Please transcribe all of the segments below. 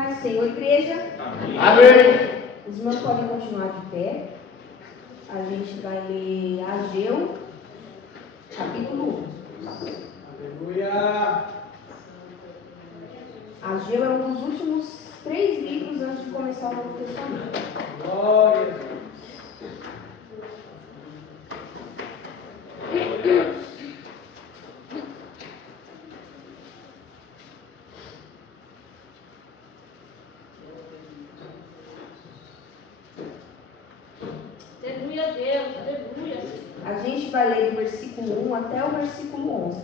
Paz do Senhor, igreja. Amém. Os irmãos podem continuar de pé. A gente vai ler Ageu, capítulo 1. Aleluia. Ageu é um dos últimos 3 livros antes de começar o Novo Testamento. Glória a Deus. Aleluia a Deus, aleluia. A gente vai ler do versículo 1 até o versículo 11.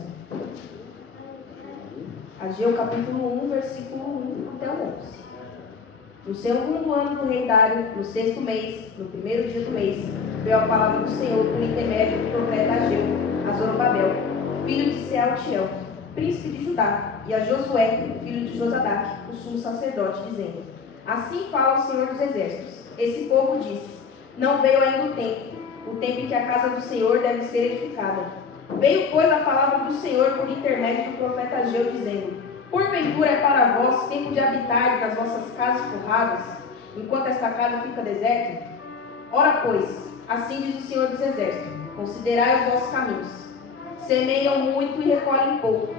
Ageu capítulo 1, versículo 1 até o 11. No segundo ano do rei Dário, no 6º mês, no primeiro dia do mês, veio a palavra do Senhor por intermédio do profeta Ageu, a Zorobabel, filho de Sealtiel, príncipe de Judá, e a Josué, filho de Josadaque, o sumo sacerdote, dizendo: Assim fala o Senhor dos Exércitos. Esse povo disse: Não veio ainda o tempo em que a casa do Senhor deve ser edificada. Veio, pois, a palavra do Senhor por intermédio do profeta Ageu, dizendo: Porventura é para vós tempo de habitar nas vossas casas forradas, enquanto esta casa fica deserta? Ora, pois, assim diz o Senhor dos Exércitos: Considerai os vossos caminhos. Semeiam muito e recolhem pouco.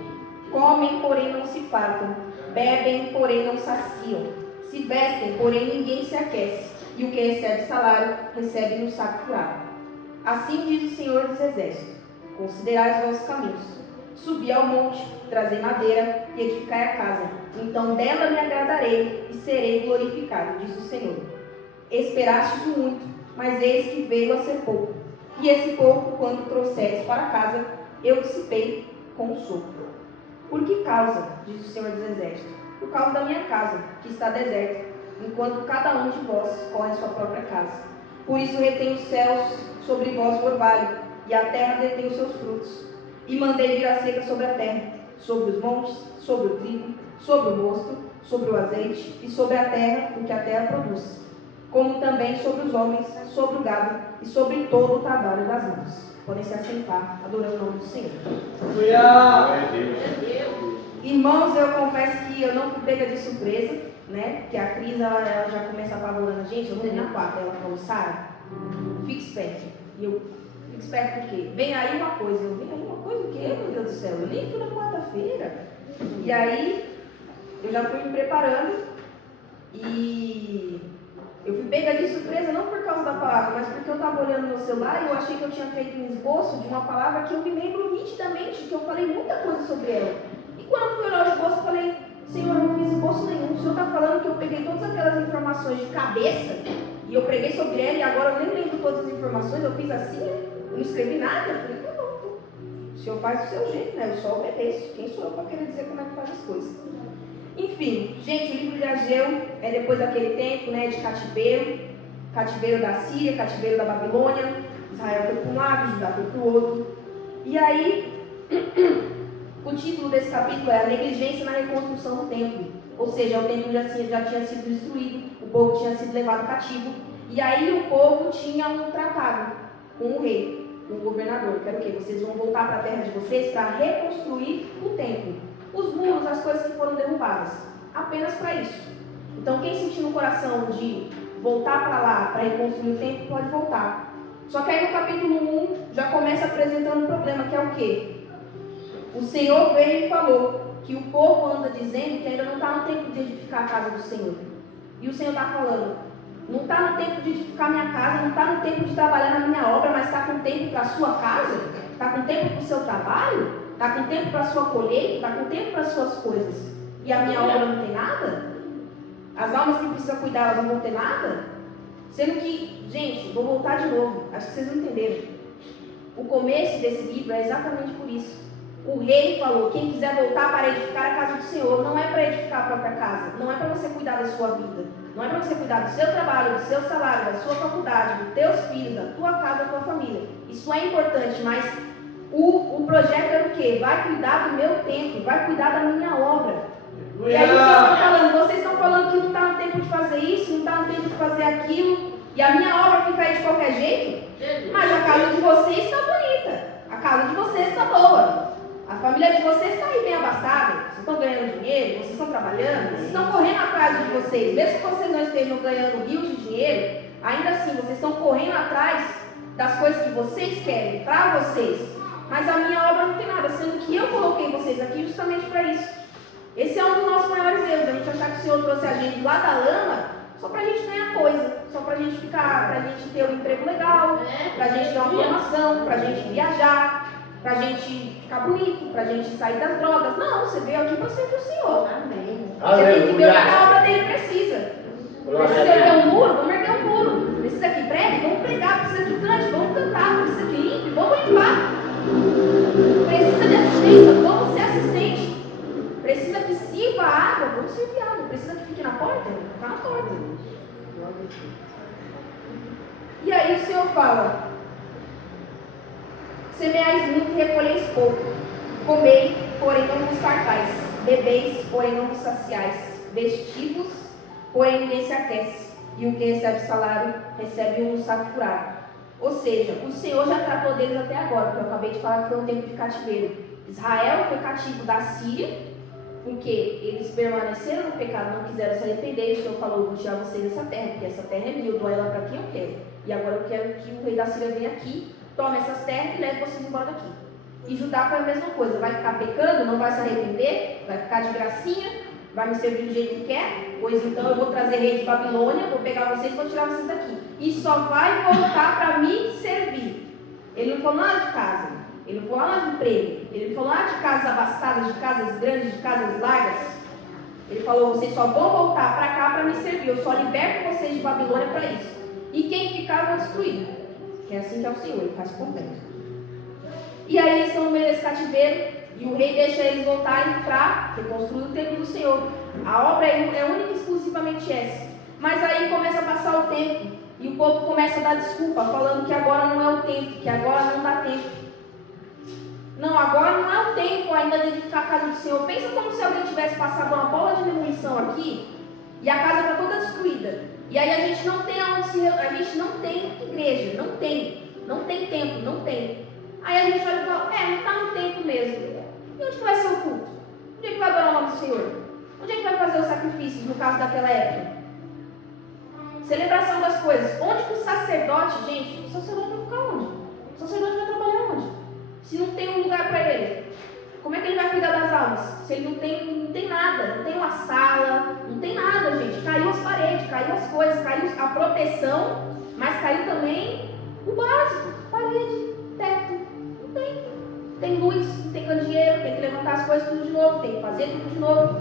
Comem, porém não se fartam. Bebem, porém não saciam. Se vestem, porém ninguém se aquece. E o que recebe salário, recebe no saco furado. Assim diz o Senhor dos Exércitos: Considerai os vossos caminhos. Subi ao monte, trazei madeira e edificai a casa. Então dela me agradarei e serei glorificado, diz o Senhor. Esperastes muito, mas eis que veio a ser pouco. E esse pouco, quando trouxeres para casa, eu dissipei com o sopro. Por que causa, diz o Senhor dos Exércitos? Por causa da minha casa, que está deserta, enquanto cada um de vós corre a sua própria casa. Por isso retém os céus sobre vós o orvalho, e a terra detém os seus frutos. E mandei vir a seca sobre a terra, sobre os montes, sobre o trigo, sobre o mosto, sobre o azeite, e sobre a terra, o que a terra produz, como também sobre os homens, sobre o gado, e sobre todo o trabalho das mãos. Podem se assentar, adorando o nome do Senhor. Irmãos, eu confesso que eu não fui pega de surpresa, né? Porque a Cris, ela já começa apavorando a gente. Eu vou na quarta, ela falou: Sara, fique esperto. E eu: fique esperto por quê? Vem aí uma coisa. Eu: vem aí uma coisa o quê, meu Deus do céu? Eu nem fui na quarta-feira. E aí, eu já fui me preparando e eu fui pega de surpresa não por causa da palavra, mas porque eu estava olhando no celular e eu achei que eu tinha feito um esboço de uma palavra que eu me lembro nitidamente, que eu falei muita coisa sobre ela. E quando eu fui olhar o esboço, eu falei: Senhor, eu não fiz esboço nenhum. O Senhor está falando que eu peguei todas aquelas informações de cabeça e eu preguei sobre ela e agora eu nem lembro todas as informações, eu fiz assim, eu não escrevi nada. Eu falei: tá bom, o Senhor faz do seu jeito, né? Eu só obedeço. Quem sou eu para querer dizer como é que faz as coisas? Enfim, gente, o livro de Ageu é depois daquele tempo, né, de cativeiro da Síria, cativeiro da Babilônia. Israel foi para um lado, Judá foi para o outro. E aí, o título desse capítulo é A Negligência na Reconstrução do Templo. Ou seja, o templo já tinha sido destruído, o povo tinha sido levado cativo. E aí o povo tinha um tratado com o rei, com o governador, que era o quê? Vocês vão voltar para a terra de vocês para reconstruir o templo. Os muros, as coisas que foram derrubadas, apenas para isso. Então quem sentir no coração de voltar para lá, para reconstruir o templo, pode voltar. Só que aí no capítulo 1 já começa apresentando um problema, que é o quê? O Senhor veio e falou que o povo anda dizendo que ainda não está no tempo de edificar a casa do Senhor. E o Senhor está falando: não está no tempo de edificar minha casa, não está no tempo de trabalhar na minha obra, mas está com tempo para a sua casa? Está com tempo para o seu trabalho? Está com tempo para a sua colheita? Está com tempo para as suas coisas? E a minha obra não tem nada? As almas que precisa cuidar, elas não vão ter nada? Sendo que, gente, vou voltar de novo, acho que vocês não entenderam. O começo desse livro é exatamente por isso. O rei falou: quem quiser voltar para edificar a casa do Senhor, não é para edificar a própria casa, não é para você cuidar da sua vida, não é para você cuidar do seu trabalho, do seu salário, da sua faculdade, dos teus filhos, da tua casa, da tua família. Isso é importante, mas o projeto é o quê? Vai cuidar do meu tempo, vai cuidar da minha obra. E aí o Senhor está falando: vocês estão falando que não está no tempo de fazer isso, não está no tempo de fazer aquilo, e a minha obra fica aí de qualquer jeito? Mas a casa de vocês está bonita, a casa de vocês está boa, a família de vocês está aí bem abastada, vocês estão ganhando dinheiro, vocês estão trabalhando, vocês estão correndo atrás de vocês. Mesmo que vocês não estejam ganhando rios de dinheiro, ainda assim, vocês estão correndo atrás das coisas que vocês querem, para vocês. Mas a minha obra não tem nada, sendo que eu coloquei vocês aqui justamente para isso. Esse é um dos nossos maiores erros, a gente achar que o Senhor trouxe a gente lá da lama só para a gente ganhar coisa, só para a gente ficar, para a gente ter um emprego legal, para a gente ter uma formação, para a gente viajar, para a gente ficar bonito, para a gente sair das drogas. Não, você veio aqui para servir o Senhor. Amém. Você tem que ver o que a obra dele precisa. Precisa erguer um muro? Vamos erguer um muro. Precisa que pregue? Vamos pregar. Precisa que cante? Vamos cantar. Precisa que limpe? Vamos limpar. Precisa de assistência? Vamos ser assistente. Precisa que sirva água? Vamos servir água. Precisa que fique na porta? Fica na porta. E aí o Senhor fala: semeais muito e recolheis pouco. Comei, porém não vos fartais. Bebeis, porém não vos saciais. Vestivos, porém ninguém se aquece. E o que recebe salário, recebe um saco furado. Ou seja, o Senhor já tratou deles até agora, porque eu acabei de falar que foi um tempo de cativeiro. Israel foi cativo da Síria, porque eles permaneceram no pecado, não quiseram se arrepender. O Senhor falou: vou tirar vocês dessa terra, porque essa terra é minha, eu dou ela para quem eu quero. E agora eu quero que o rei da Síria venha aqui, tome essas terras e leve vocês embora daqui. E Judá foi a mesma coisa, vai ficar pecando, não vai se arrepender, vai ficar de gracinha, vai me servir do jeito que quer, pois então eu vou trazer rei de Babilônia, vou pegar vocês e vou tirar vocês daqui. E só vai voltar para me servir. Ele não falou nada de casa, ele não falou nada de emprego, ele não falou nada de casas abastadas, de casas grandes, de casas largas. Ele falou: vocês só vão voltar para cá para me servir, eu só liberto vocês de Babilônia para isso. E quem ficar eu vou destruir. Que é assim que é o Senhor, ele faz completo. E aí eles estão no meio desse cativeiro, e o rei deixa eles voltarem para reconstruir o templo do Senhor. A obra é única e exclusivamente essa. Mas aí começa a passar o tempo, e o povo começa a dar desculpa, falando que agora não é o tempo, que agora não dá tempo. Não, agora não é o tempo ainda de edificar a casa do Senhor. Pensa como se alguém tivesse passado uma bola de demolição aqui, e a casa está toda destruída. E aí a gente não tem aonde se reunir, a gente não tem igreja, não tem tempo, não tem. Aí a gente vai falar: não está no tempo mesmo. E onde que vai ser o culto? Onde é que vai adorar o nome do Senhor? Onde é que vai fazer os sacrifícios, no caso daquela época? Celebração das coisas. Onde que o sacerdote, gente, o sacerdote vai ficar onde? O sacerdote vai trabalhar onde? Se não tem um lugar para ele. Como é que ele vai cuidar das almas? Se ele não tem nada, não tem uma sala, não tem nada, gente. Caiu as paredes, caiu as coisas, caiu a proteção, mas caiu também o básico: parede, teto. Não tem. Tem luz, não tem candeeiro, tem que levantar as coisas tudo de novo, tem que fazer tudo de novo.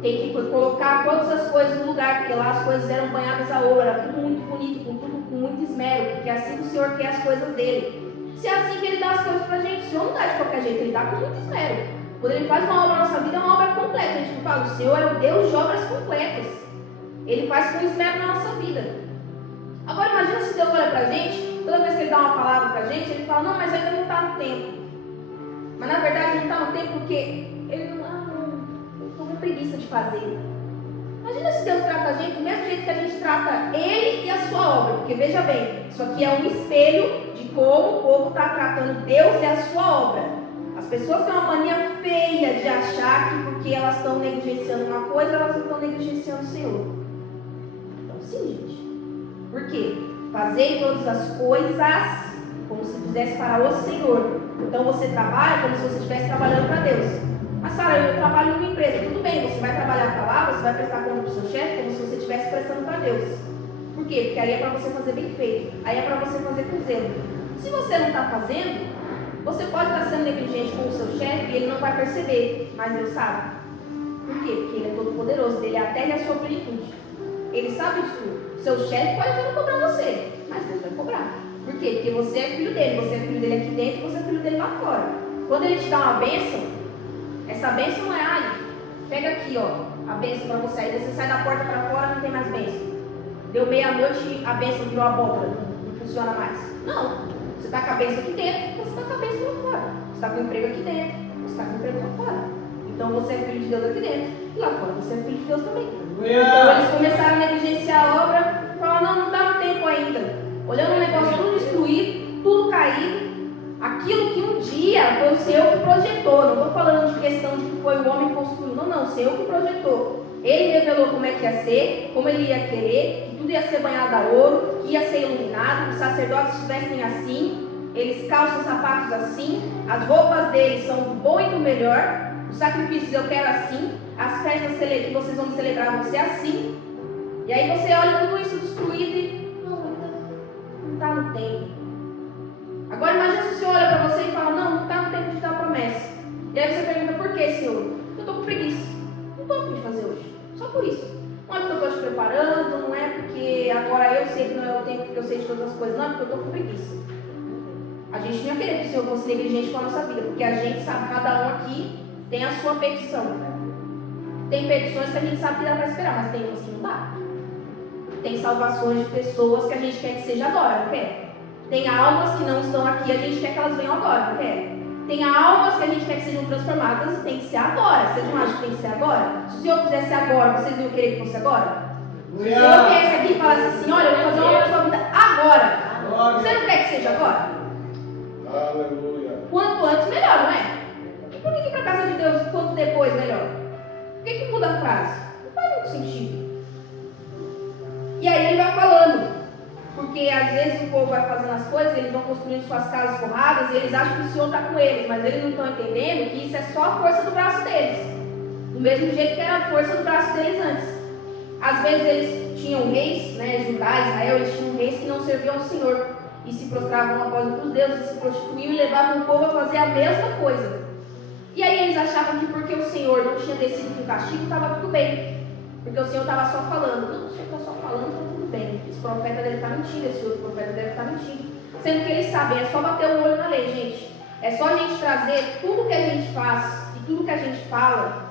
Tem que colocar todas as coisas no lugar, porque lá as coisas eram banhadas a ouro, era tudo muito bonito, com muito esmero, porque é assim que o Senhor quer as coisas dele. Se é assim que ele dá as coisas pra gente, o Senhor não dá de qualquer jeito, ele dá com muito esmero. Quando ele faz uma obra na nossa vida, é uma obra completa. A gente não fala: o Senhor é o Deus de obras completas. Ele faz com esmero na nossa vida. Agora imagina se Deus olha pra gente, toda vez que ele dá uma palavra pra gente, ele fala: não, mas ainda não está no tempo. Mas na verdade não está no tempo porque ele eu estou com preguiça de fazer. Imagina se Deus trata a gente do mesmo jeito que a gente trata ele e a sua obra. Porque veja bem, isso aqui é um espelho de como o povo está tratando Deus e a sua obra. As pessoas têm uma mania feia de achar que porque elas estão negligenciando uma coisa, elas não estão negligenciando o Senhor. Então sim, gente. Por quê? Fazei todas as coisas como se fizesse para o Senhor. Então você trabalha como se você estivesse trabalhando para Deus. Mas Sara, eu trabalho em uma empresa. Tudo bem, você vai trabalhar para lá, você vai prestar conta para o seu chefe como se você estivesse prestando para Deus. Por quê? Porque aí é para você fazer bem feito. Aí é para você fazer com zelo. Se você não está fazendo, você pode estar sendo negligente com o seu chefe e ele não vai perceber. Mas Deus sabe. Por quê? Porque ele é todo poderoso. Dele é a terra e a sua plenitude. Ele sabe de tudo. Seu chefe pode até não cobrar você, mas Deus vai cobrar. Por quê? Porque você é filho dele. Você é filho dele aqui dentro e você é filho dele lá fora. Quando ele te dá uma bênção, essa bênção não é: pega aqui, a bênção para você. Aí você sai da porta para fora, não tem mais bênção. Deu meia-noite, a bênção virou abóbora, não funciona mais. Não. Você está com a bênção aqui dentro, você está com a bênção lá fora. Você está com o emprego aqui dentro, você está com o emprego lá fora. Então você é filho de Deus aqui dentro e lá fora você é filho de Deus também. Então eles começaram a negligenciar a obra, falaram: não dá no tempo ainda. Olhando o negócio tudo destruído, tudo caído. Aquilo que um dia foi o Senhor que projetou, não estou falando de questão de que foi o homem que construiu, não, o Senhor que projetou. Ele revelou como é que ia ser, como ele ia querer, que tudo ia ser banhado a ouro, que ia ser iluminado, que os sacerdotes estivessem assim, eles calçam os sapatos assim, as roupas deles são do bom e do melhor, os sacrifícios eu quero assim, as festas que vocês vão celebrar vão ser assim. E aí você olha tudo isso destruído e não está no tempo. Agora imagina se o Senhor olha para você e fala, não está no tempo de dar promessa. E aí você pergunta, por que, Senhor? Eu estou com preguiça. Não estou a fim de fazer hoje. Só por isso. Não é porque eu estou te preparando, não é porque agora eu sei que não é o tempo que eu sei de todas as coisas, não é porque eu estou com preguiça. A gente não ia querer que o Senhor fosse negligente com a nossa vida, porque a gente sabe, cada um aqui tem a sua petição. Tem petições que a gente sabe que dá para esperar, mas tem umas que não dá. Tem salvações de pessoas que a gente quer que seja agora, não quer? Tem almas que não estão aqui, a gente quer que elas venham agora, não quer? Tem almas que a gente quer que sejam transformadas e tem que ser agora. Vocês não acham que tem que ser agora? Se o Senhor quisesse agora, vocês não iam querer que fosse agora? Se o Senhor viesse aqui e falasse assim, olha, eu vou fazer uma obra na sua vida agora. Você não quer que seja agora? Aleluia. Quanto antes, melhor, não é? E por que ir para a casa de Deus quanto depois, melhor? Por que muda a frase? Não faz muito sentido. E aí ele vai falando. Porque às vezes o povo vai fazendo as coisas, eles vão construindo suas casas forradas e eles acham que o Senhor está com eles, mas eles não estão entendendo que isso é só a força do braço deles. Do mesmo jeito que era a força do braço deles antes. Às vezes eles tinham reis, né, Judá, Israel, eles tinham reis que não serviam ao Senhor e se prostravam após outros deuses, se prostituíam e levavam o povo a fazer a mesma coisa. E aí eles achavam que porque o Senhor não tinha descido com castigo, estava tudo bem. Porque o Senhor estava só falando. Não, o Senhor está só falando, está tudo bem. Esse profeta deve estar mentindo, esse outro profeta deve estar mentindo. Sendo que eles sabem, é só bater o olho na lei, gente. É só a gente trazer tudo que a gente faz, e tudo que a gente fala,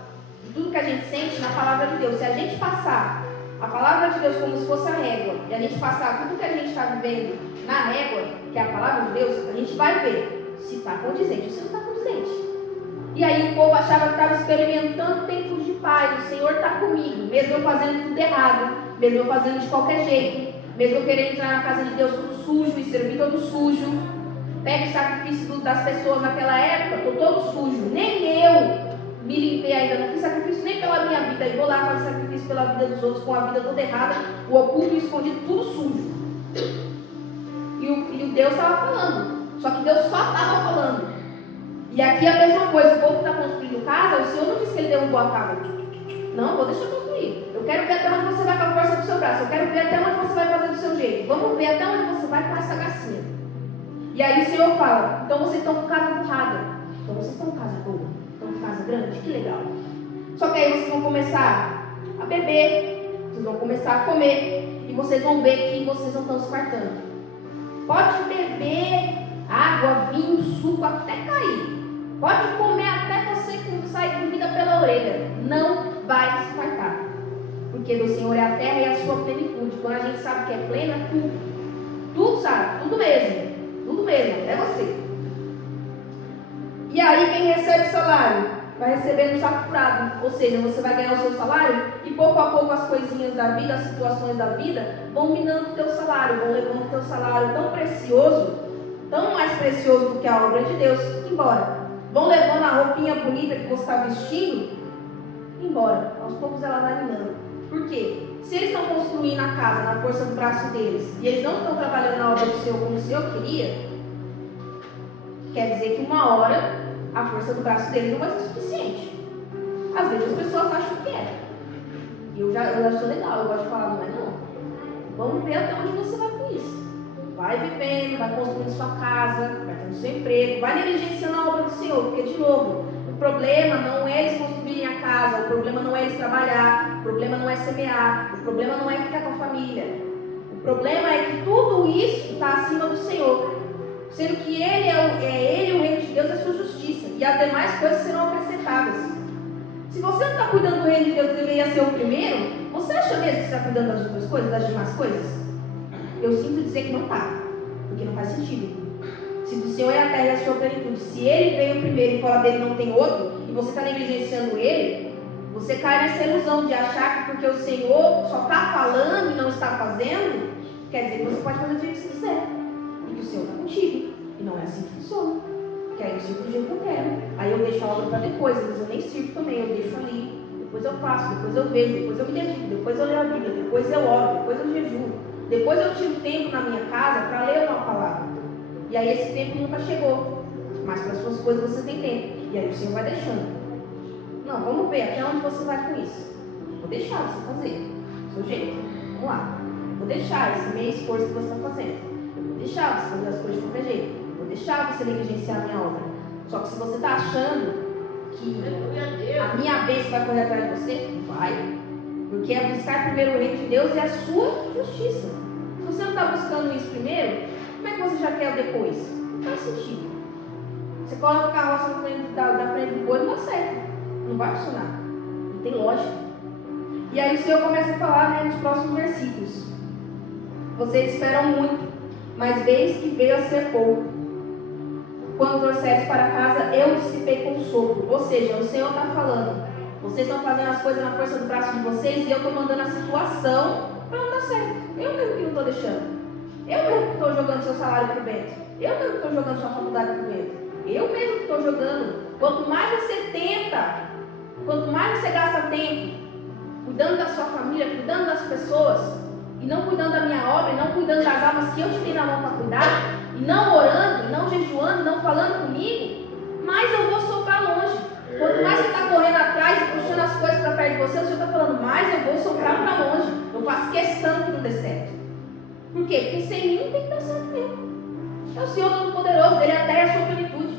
e tudo que a gente sente na palavra de Deus. Se a gente passar a palavra de Deus como se fosse a régua, e a gente passar tudo que a gente está vivendo na régua, que é a palavra de Deus, a gente vai ver se está condizente ou se não está condizente. E aí o povo achava que estava experimentando tempos de paz. O Senhor está comigo, mesmo eu fazendo tudo errado, mesmo eu fazendo de qualquer jeito, mesmo eu querendo entrar na casa de Deus todo sujo e servir todo sujo. Pega o sacrifício das pessoas naquela época, estou todo sujo. Nem eu me limpei ainda, não fiz sacrifício nem pela minha vida. E vou lá fazer sacrifício pela vida dos outros, com a vida toda errada, o oculto e o escondido, tudo sujo. E o Deus estava falando, só que Deus só estava falando. E aqui a mesma coisa, o povo que está construindo casa, o Senhor não disse que ele derrubou a casa. Não, vou deixar construir. Eu quero ver até onde você vai com a força do seu braço. Eu quero ver até onde você vai fazer do seu jeito. Vamos ver até onde você vai com essa gracinha. E aí o Senhor fala, então vocês estão com casa burrada. Então vocês estão com casa boa. Estão com casa grande, que legal. Só que aí vocês vão começar a beber, vocês vão começar a comer. E vocês vão ver que vocês não estão se fartando. Pode beber água, vinho, suco até cair. Pode comer até você sair comida pela orelha. Não vai se fartar. Porque do Senhor é a terra e a sua plenitude. Quando a gente sabe que é plena, tudo. Tudo sabe, tudo mesmo. Tudo mesmo, até você. E aí quem recebe salário vai receber no saco furado. Ou seja, você vai ganhar o seu salário e pouco a pouco as coisinhas da vida, as situações da vida vão minando o teu salário, vão levando o teu salário tão precioso, tão mais precioso do que a obra de Deus, embora. Vão levando a roupinha bonita que você está vestindo embora. Aos poucos ela vai minando. Por quê? Se eles estão construindo a casa na força do braço deles e eles não estão trabalhando na obra do Senhor como o Senhor queria, quer dizer que uma hora a força do braço deles não vai ser suficiente. Às vezes as pessoas acham que é. E eu já sou legal, eu gosto de falar, não é não. Vamos ver até onde você vai com isso. Vai vivendo, vai construindo sua casa, vai tendo seu emprego, vai negligenciando a obra do Senhor, porque, de novo, o problema não é eles construírem a casa, o problema não é eles trabalhar, o problema não é semear, o problema não é ficar com a família. O problema é que tudo isso está acima do Senhor, sendo que Ele, o reino de Deus, é a sua justiça, e as demais coisas serão acrescentadas. Se você não está cuidando do reino de Deus, deveria ser o primeiro, você acha mesmo que você está cuidando das outras coisas, das demais coisas? Eu sinto dizer que não está, porque não faz sentido. Se do Senhor é a terra e a sua plenitude, se Ele veio primeiro e fora dele não tem outro, e você está negligenciando Ele, você cai nessa ilusão de achar que porque o Senhor só está falando e não está fazendo, quer dizer que você pode fazer o que você quiser, e que o Senhor está contigo. E não é assim que funciona. Porque aí eu sirvo do jeito que eu quero. Aí eu deixo a obra para depois, às vezes eu nem sirvo também, eu deixo ali. Depois eu faço, depois eu vejo, depois eu me dedico, depois eu leio a Bíblia, depois eu oro, depois eu jejuo. Depois eu tiro tempo na minha casa para ler uma palavra. E aí esse tempo nunca chegou. Mas para as suas coisas você tem tempo. E aí o Senhor vai deixando. Não, vamos ver até onde você vai com isso. Vou deixar você fazer. Do seu jeito. Vamos lá. Vou deixar esse meio esforço que você está fazendo. Eu vou deixar você fazer as coisas de qualquer jeito. Vou deixar você negligenciar a minha obra. Só que se você está achando que a minha bênção vai correr atrás de você, vai. Porque é buscar primeiro o reino de Deus e a sua justiça. Se você não está buscando isso primeiro, como é que você já quer o depois? Não faz sentido. Você coloca a carroça na frente do boi, não dá certo. Não vai funcionar. Não tem lógica. E aí o Senhor começa a falar, né, nos próximos versículos. Vocês esperam muito, mas veis que veio a ser pouco. Quando trouxeres para casa, eu dissipei com sopro. Ou seja, o Senhor está falando. Vocês estão fazendo as coisas na força do braço de vocês e eu estou mandando a situação para não dar certo. Eu mesmo que não estou deixando. Eu mesmo que estou jogando seu salário para o vento. Eu mesmo que estou jogando sua faculdade para o vento. Eu mesmo que estou jogando. Quanto mais você tenta, quanto mais você gasta tempo cuidando da sua família, cuidando das pessoas, e não cuidando da minha obra, e não cuidando das almas que eu te dei na mão para cuidar, e não orando, e não jejuando, e não falando comigo, mais eu vou soprar longe. Quanto mais você está correndo atrás e puxando as coisas para perto de você, o Senhor está falando, mais eu vou soprar para longe. Eu faço questão que não dê certo. Por quê? Porque sem mim não tem que dar certo mesmo. É o Senhor Todo-Poderoso, Ele é a terra e a sua plenitude.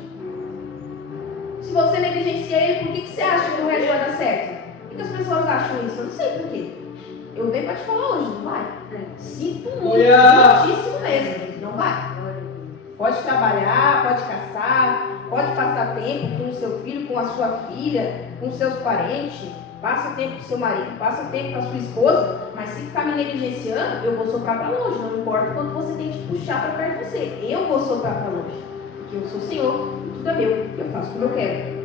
Se você negligencia Ele, por que você acha que o resto vai dar certo? Por que as pessoas acham isso? Eu não sei por quê. Eu venho para te falar hoje, não vai. Sinto muito, muitíssimo mesmo, não vai. Pode trabalhar, pode caçar, pode passar tempo com o seu filho, com a sua filha, com seus parentes, passa tempo com o seu marido, passa tempo com a sua esposa, mas se ficar me negligenciando, eu vou soprar para longe, não importa quanto você tem que puxar para perto de você, eu vou soprar para longe, porque eu sou o Senhor, tudo é meu, eu faço como eu quero.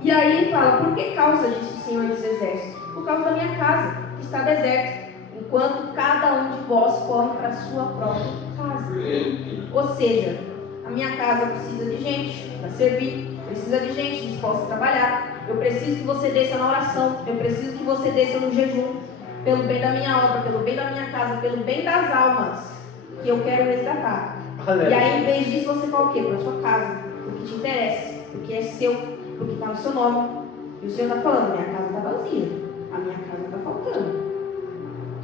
E aí ele fala, por que causa disso o Senhor dos Exércitos? Por causa da minha casa, que está deserta, enquanto cada um de vós corre para a sua própria casa. Ou seja, a minha casa precisa de gente para servir, precisa de gente disposta a trabalhar. Eu preciso que você desça na oração, eu preciso que você desça no jejum, pelo bem da minha obra, pelo bem da minha casa, pelo bem das almas que eu quero resgatar. E aí, em vez disso, você fala o quê? Para a sua casa, o que te interessa, o que é seu, o que está no seu nome. E o Senhor está falando, minha casa está vazia, a minha casa está faltando.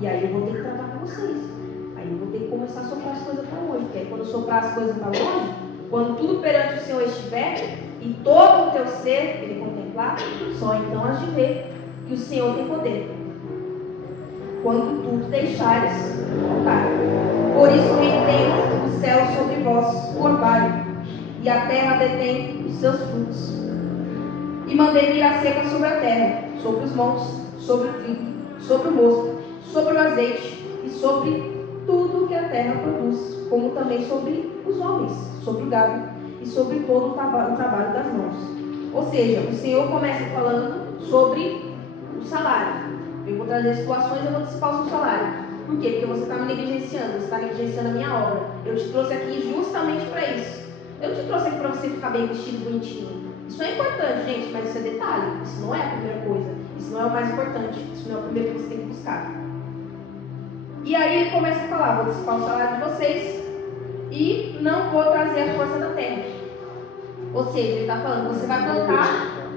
E aí eu vou ter que tratar com vocês. Aí eu vou ter que começar a soprar as coisas para longe. Porque aí quando eu soprar as coisas para longe, quando tudo perante o Senhor estiver, e todo o teu ser Ele contemplar, só então has de ver que o Senhor tem poder. Quando tudo deixares voltar. Por isso retém o céu sobre vós, o orvalho, e a terra detém os seus frutos. E mandei vir a seca sobre a terra, sobre os montes, sobre o trigo, sobre o mosto, sobre o azeite e sobre tudo que a terra produz, como também sobre os homens, sobre o gado e sobre todo o trabalho das mãos. Ou seja, o Senhor começa falando sobre o salário. Eu vou trazer situações e eu vou dissipar o seu salário. Por quê? Porque você está me negligenciando, você está negligenciando a minha obra. Eu te trouxe aqui justamente para isso. Eu não te trouxe aqui para você ficar bem vestido, bonitinho. Isso é importante, gente, mas isso é detalhe. Isso não é a primeira coisa. Isso não é o mais importante. Isso não é o primeiro que você tem que buscar. E aí ele começa a falar, vou dissipar o salário de vocês e não vou trazer a força da terra. Ou seja, ele está falando, você vai plantar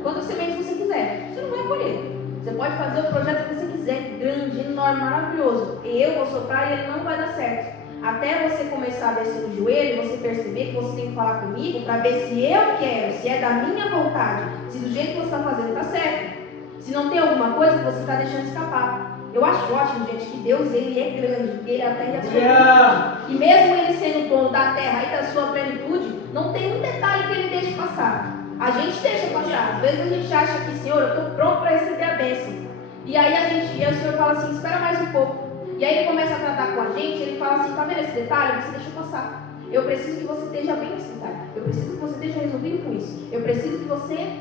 quantas sementes você quiser. Você não vai colher. Você pode fazer o projeto que você quiser, grande, enorme, maravilhoso. Eu vou soprar e ele não vai dar certo. Até você começar a descer no joelho, você perceber que você tem que falar comigo para ver se eu quero, se é da minha vontade, se do jeito que você está fazendo está certo. Se não tem alguma coisa que você está deixando escapar. Eu acho ótimo, gente, que Deus ele é grande, que Ele é a terra e a sua plenitude. E mesmo Ele sendo o dono da terra e da sua plenitude, não tem um detalhe que Ele deixe passar. A gente deixa passar. Às vezes a gente acha que, Senhor, eu estou pronto para receber a bênção. E aí o Senhor fala assim, espera mais um pouco. E aí Ele começa a tratar com a gente, Ele fala assim, tá vendo esse detalhe? Você deixa passar. Eu preciso que você esteja bem nesse detalhe. Eu preciso que você esteja resolvido com isso. Eu preciso que você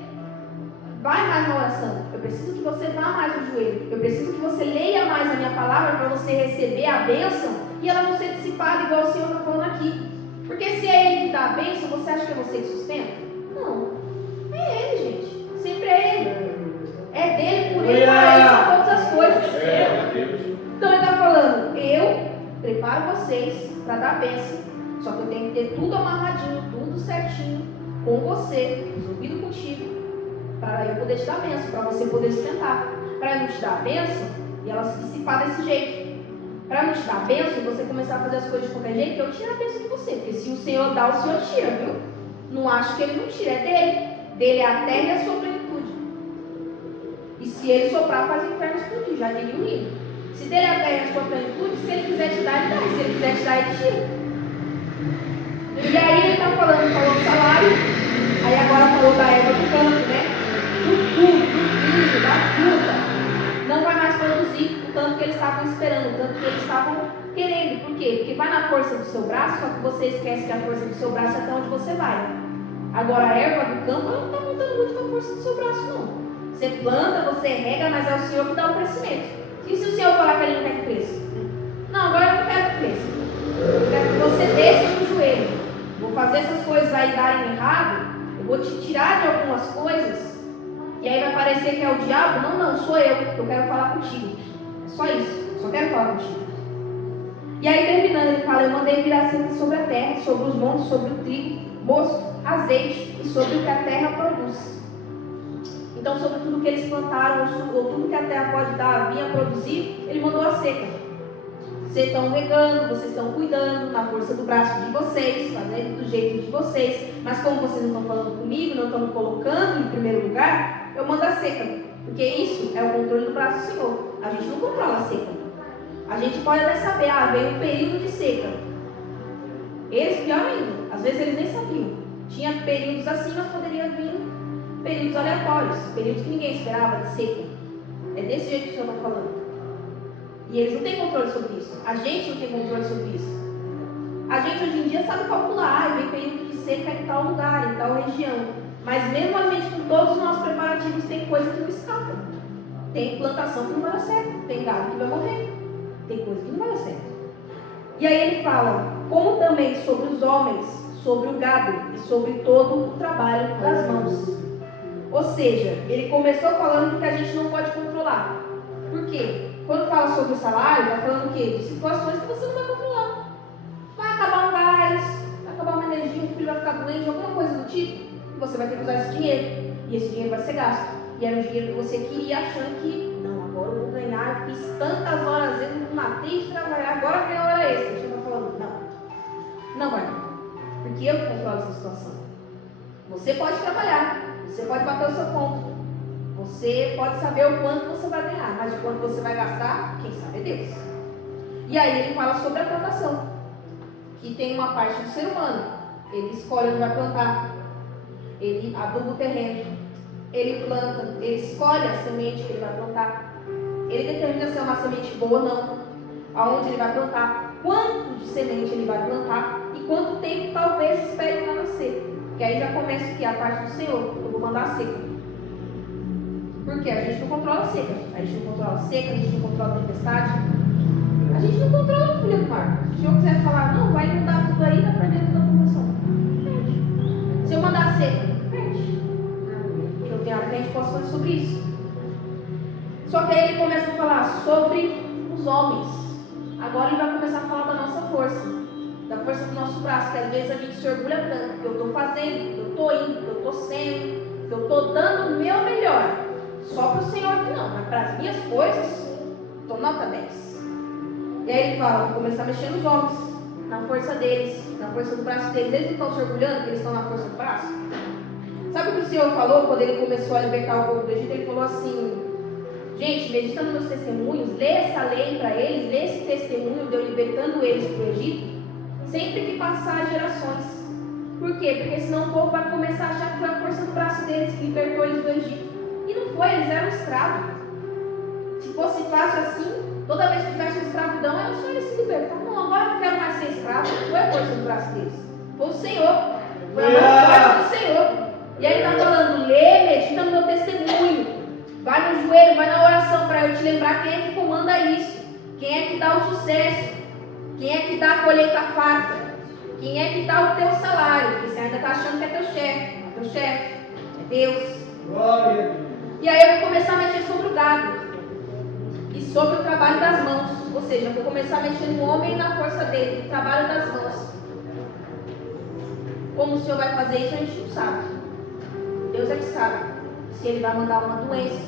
vai mais na oração. Eu preciso que você vá mais no joelho. Eu preciso que você leia mais a minha palavra para você receber a bênção e ela não ser dissipada igual o Senhor está falando aqui. Porque se é Ele que dá a bênção, você acha que é você que sustenta? Não. É Ele, gente. Sempre é Ele. É dele, por Ele, para Ele são todas as coisas. Então Ele está falando, eu preparo vocês para dar bênção. Só que eu tenho que ter tudo amarradinho, tudo certinho, com você, resolvido contigo, para eu poder te dar bênção, para você poder sustentar. Para eu não te dar a bênção e ela se dissipar desse jeito. Para não te dar a bênção e você começar a fazer as coisas de qualquer jeito, eu tiro a bênção de você. Porque se o Senhor dá, o Senhor tira, viu? Não acho que Ele não tira, é dele. Dele é a terra e a sua plenitude. E se Ele soprar, faz o inferno explodir, já diria o hino. Se dele é a terra e a sua plenitude, se Ele quiser te dar, Ele dá. E se Ele quiser te dar, Ele tira. E aí Ele está falou do salário, aí agora falou da erva do campo, né? Do fruto, do vinho, da fruta. Não vai mais produzir o tanto que eles estavam esperando, o tanto que eles estavam querendo. Por quê? Porque vai na força do seu braço, só que você esquece que a força do seu braço é até onde você vai. Agora a erva do campo, ela não está montando muito com a força do seu braço, não. Você planta, você rega, mas é o Senhor que dá o crescimento. E se o Senhor falar que Ele não quer que cresça? Não, agora eu não quero que cresça. Eu quero que você desça no joelho. Vou fazer essas coisas aí darem errado, eu vou te tirar de algumas coisas. E aí vai parecer que é o diabo? Não, não, sou eu quero falar contigo. É só isso, eu só quero falar contigo. E aí terminando, ele fala, eu mandei virar seca sobre a terra, sobre os montes, sobre o trigo, mosto, azeite e sobre o que a terra produz. Então sobre tudo que eles plantaram, ou tudo que a terra pode dar, vinha produzir, ele mandou a seca. Vocês estão regando, vocês estão cuidando na força do braço de vocês, fazendo do jeito de vocês, mas como vocês não estão falando comigo, não estão me colocando em primeiro lugar, eu mando a seca, porque isso é o controle do braço do Senhor. A gente não controla a seca. A gente pode até saber, veio um período de seca. Eles, pior ainda, às vezes eles nem sabiam. Tinha períodos assim, mas poderia vir períodos aleatórios, períodos que ninguém esperava de seca. É desse jeito que o Senhor está falando. E eles não têm controle sobre isso. A gente não tem controle sobre isso. A gente hoje em dia sabe calcular, vem período de seca em tal lugar, em tal região. Mas mesmo a gente, com todos os nossos preparativos, tem coisa que não escapa. Tem plantação que não vai dar certo, tem gado que vai morrer, tem coisa que não vai dar certo. E aí ele fala, como também sobre os homens, sobre o gado e sobre todo o trabalho das mãos. Ou seja, ele começou falando que a gente não pode controlar. Por quê? Quando fala sobre o salário, está falando o quê? De situações que você não vai controlar. Vai acabar um gás, vai acabar uma energia, um filho vai ficar doente, alguma coisa do tipo. Você vai ter que usar esse dinheiro. E esse dinheiro vai ser gasto. E era um dinheiro que você queria, achando que, não, agora eu vou ganhar, eu fiz tantas horas, eu não matei de trabalhar, agora vem a hora extra. Você está falando, não vai. Porque eu que controlo essa situação. Você pode trabalhar, você pode bater o seu ponto. Você pode saber o quanto você vai ganhar, mas o quanto você vai gastar, quem sabe é Deus. E aí ele fala sobre a plantação, que tem uma parte do ser humano. Ele escolhe onde vai plantar, ele aduba o terreno, ele planta, ele escolhe a semente que ele vai plantar, ele determina se é uma semente boa ou não, aonde ele vai plantar, quanto de semente ele vai plantar e quanto tempo talvez espere para nascer. Que aí já começa o que? A parte do Senhor, eu vou mandar a seca. Porque a gente não controla a seca. A gente não controla a seca, a gente não controla a tempestade. A gente não controla a folha do mar. Se o Senhor quiser falar, não, vai inundar tudo aí, vai perder toda a população. Perde. Se eu mandar a seca, perde. Então tem hora que a gente possa falar sobre isso. Só que aí ele começa a falar sobre os homens. Agora ele vai começar a falar da nossa força. Da força do nosso braço. Que às vezes a gente se orgulha tanto. Que eu estou fazendo, que eu estou indo, que eu estou sendo, que eu estou dando o meu melhor. Só para o Senhor que não, mas para as minhas coisas, estou nota 10. E aí ele fala, vou começar a mexer nos homens, na força deles, na força do braço deles. Eles não estão se orgulhando que eles estão na força do braço? Sabe o que o Senhor falou quando ele começou a libertar o povo do Egito? Ele falou assim, gente, medita nos meus testemunhos, lê essa lei para eles, lê esse testemunho de eu libertando eles para o Egito, sempre que passar gerações. Por quê? Porque senão o povo vai começar a achar que foi a força do braço deles que libertou eles do Egito. E não foi, eles eram escravos. Se fosse fácil assim, toda vez que tivesse uma escravidão, era só eles se libertar. Não, agora eu não quero mais ser escravo. Não foi a força do braço deles. Foi o Senhor. Foi a mão forte do Senhor. E aí ele está falando, lê, medita no meu testemunho. Vai no joelho, vai na oração para eu te lembrar quem é que comanda isso. Quem é que dá o sucesso. Quem é que dá a colheita farta. Quem é que dá o teu salário? Porque você ainda está achando que é teu chefe. Não é teu chefe, é Deus. Glória a Deus. E aí eu vou começar a mexer sobre o gado e sobre o trabalho das mãos. Ou seja, eu vou começar a mexer no homem e na força dele, no trabalho das mãos. Como o Senhor vai fazer isso, a gente não sabe. Deus é que sabe. Se Ele vai mandar uma doença,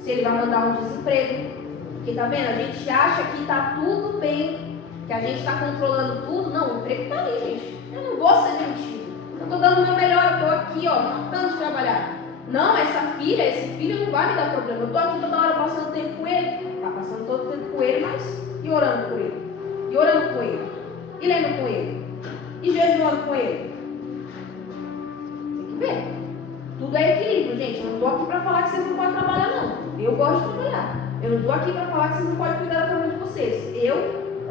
se Ele vai mandar um desemprego. Porque tá vendo? A gente acha que tá tudo bem, que a gente está controlando tudo. Não, o emprego está ali, gente. Eu não vou ser demitido. Eu estou dando o meu melhor, eu estou aqui, ó, matando de trabalhar. Não, essa filha, esse filho não vai me dar problema. Eu estou aqui toda hora passando tempo com ele. Está passando todo o tempo com ele, mas e orando com ele? E orando com ele? E lendo com ele? E jejuando com ele? Tem que ver. Tudo é equilíbrio, gente. Eu não estou aqui para falar que vocês não podem trabalhar, não. Eu gosto de trabalhar. Eu não estou aqui para falar que vocês não podem cuidar da família de vocês. Eu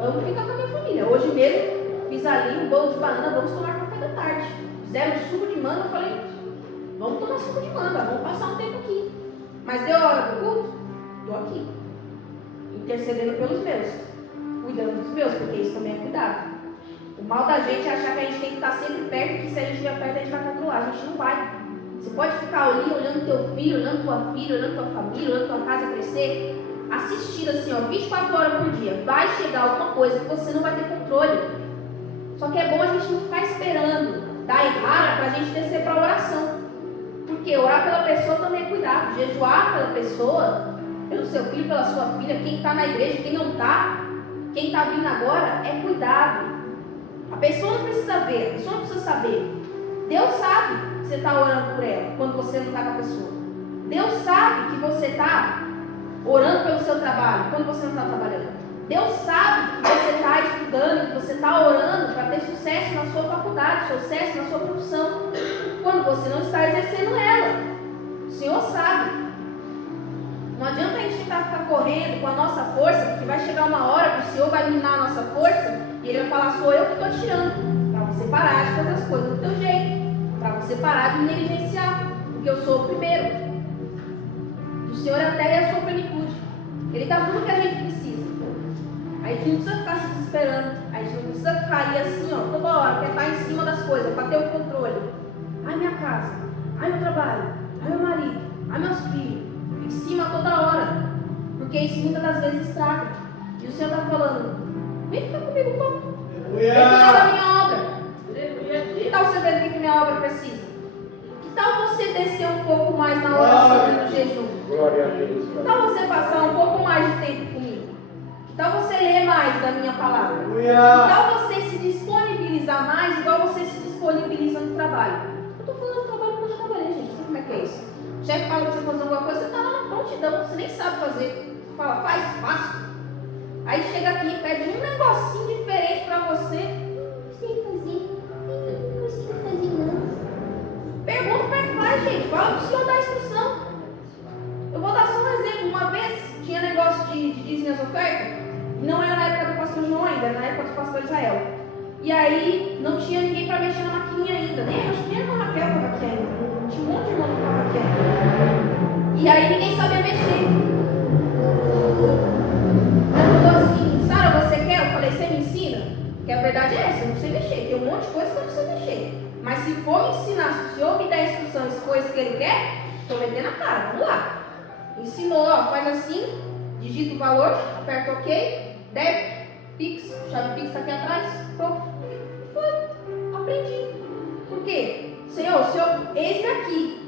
amo ficar com a minha família. Hoje mesmo fiz ali um bolo de banana, vamos tomar café da tarde. Fizeram suco de manga, eu falei, vamos tomar suco de manga, vamos passar um tempo aqui. Mas deu a hora do culto? Estou aqui. Intercedendo pelos meus. Cuidando dos meus, porque isso também é cuidado. O mal da gente é achar que a gente tem que estar sempre perto, que se a gente estiver perto a gente vai controlar. A gente não vai. Você pode ficar ali olhando teu filho, olhando tua filha, olhando tua família, olhando tua casa crescer, assistindo assim, ó, 24 horas por dia. Vai chegar alguma coisa que você não vai ter controle. Só que é bom a gente não ficar esperando dar errada para a gente descer para a oração. Porque orar pela pessoa também é cuidado. Jejuar pela pessoa, pelo seu filho, pela sua filha, quem está na igreja, quem não está, quem está vindo agora, é cuidado. A pessoa não precisa ver, a pessoa não precisa saber. Deus sabe que você está orando por ela quando você não está com a pessoa. Deus sabe que você está orando pelo seu trabalho quando você não está trabalhando. Deus sabe que você está estudando, que você está orando para ter sucesso na sua faculdade, sucesso na sua profissão, quando você não está exercendo ela. O Senhor sabe. Não adianta a gente tentar ficar correndo com a nossa força, porque vai chegar uma hora que o Senhor vai minar a nossa força e Ele vai falar, sou eu que estou tirando, para você parar de fazer as coisas do teu jeito, para você parar de me negligenciar, porque eu sou o primeiro. O Senhor até a sua plenitude. Ele dá tudo que a gente precisa. A gente não precisa ficar se desesperando. A gente não precisa ficar ali assim, ó, toda hora, quer estar em cima das coisas, para ter o controle. Ai, minha casa, ai, meu trabalho, ai, meu marido, ai, meus filhos. Em cima toda hora. Porque isso muitas das vezes estraga. E o Senhor está falando, vem ficar comigo um pouco. Vem cuidar da minha obra. Que tal você ver o que minha obra precisa? Que tal você descer um pouco mais na oração e no jejum? Glória a Deus. Que tal você passar um pouco mais de tempo comigo? Que tal você ler mais da minha palavra? Que tal você se disponibilizar mais igual você se disponibiliza no trabalho? Eu estou falando do trabalho porque eu já trabalhei, gente. Sabe como é que é isso? O chefe fala para você fazer alguma coisa, você está lá na prontidão, você nem sabe fazer. Você fala, faz, faço. Aí chega aqui e pede um negocinho diferente para você. Não sei fazer. Não sei fazer não. Pergunta como é que faz, gente. Fala para o Senhor dar a instrução. Eu vou dar só um exemplo. Uma vez tinha negócio de dízimo as ofertas. Não era na época do pastor João ainda, era na época do pastor Israel. E aí não tinha ninguém para mexer na maquininha ainda. Nem, acho que nem a irmã Raquel estava aqui ainda. Tinha um monte de irmão que estava aqui ainda. E aí ninguém sabia mexer. Perguntou assim, Sara, você quer? Eu falei, você me ensina? Que a verdade é essa, eu não sei mexer. Tem um monte de coisa que eu não sei mexer. Mas se for me ensinar, se o Senhor me der a instrução e se for isso que Ele quer, estou metendo a cara, vamos lá. Ensinou, ó, faz assim, digita o valor, aperta OK, débito, Pix, chave Pix está aqui atrás, pronto. Foi, aprendi. Por quê? Senhor, o Senhor, eis-me aqui.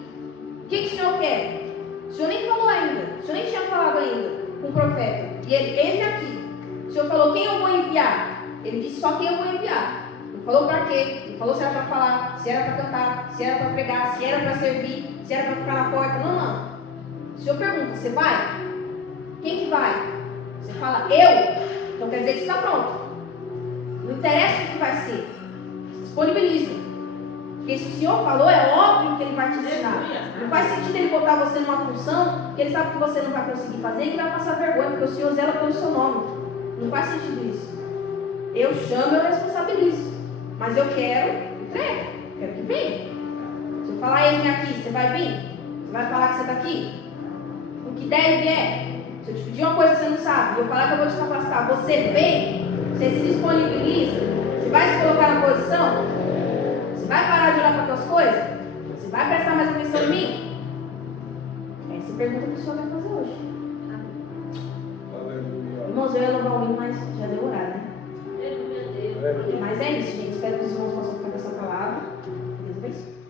O que o Senhor quer? O Senhor nem falou ainda, o Senhor nem tinha falado ainda com o profeta. E ele, eis-me aqui. O Senhor falou, quem eu vou enviar? Ele disse só quem eu vou enviar. Não falou para quê? Não falou se era para falar, se era para cantar, se era para pregar, se era para servir, se era para ficar na porta. Não, não. O Senhor pergunta, você vai? Quem que vai? Você fala, eu? Então quer dizer que está pronto. Não interessa o que vai ser. Disponibiliza. Porque se o Senhor falou, é óbvio que Ele vai te ensinar. Não faz sentido Ele botar você numa função que Ele sabe que você não vai conseguir fazer e que vai passar vergonha, porque o Senhor zela pelo seu nome. Não faz sentido isso. Eu chamo, eu responsabilizo. Mas eu quero entrega. Quero que venha. Se eu falar, eis-me aqui, você vai vir? Você vai falar que você está aqui? O que der e vier. Se eu te pedir uma coisa que você não sabe, e eu falar que eu vou te capacitar, você vem, você se disponibiliza, Você vai se colocar na posição? Você vai parar de olhar para as tuas coisas? Você vai prestar mais atenção em mim? Essa é a pergunta que o Senhor vai fazer hoje. Aleluia. Irmãos, eu ia louvar o hino, mas já deu horário, né? Aleluia, Deus. Mas é isso, gente. Espero que os irmãos possam ficar com essa palavra. Deus abençoe.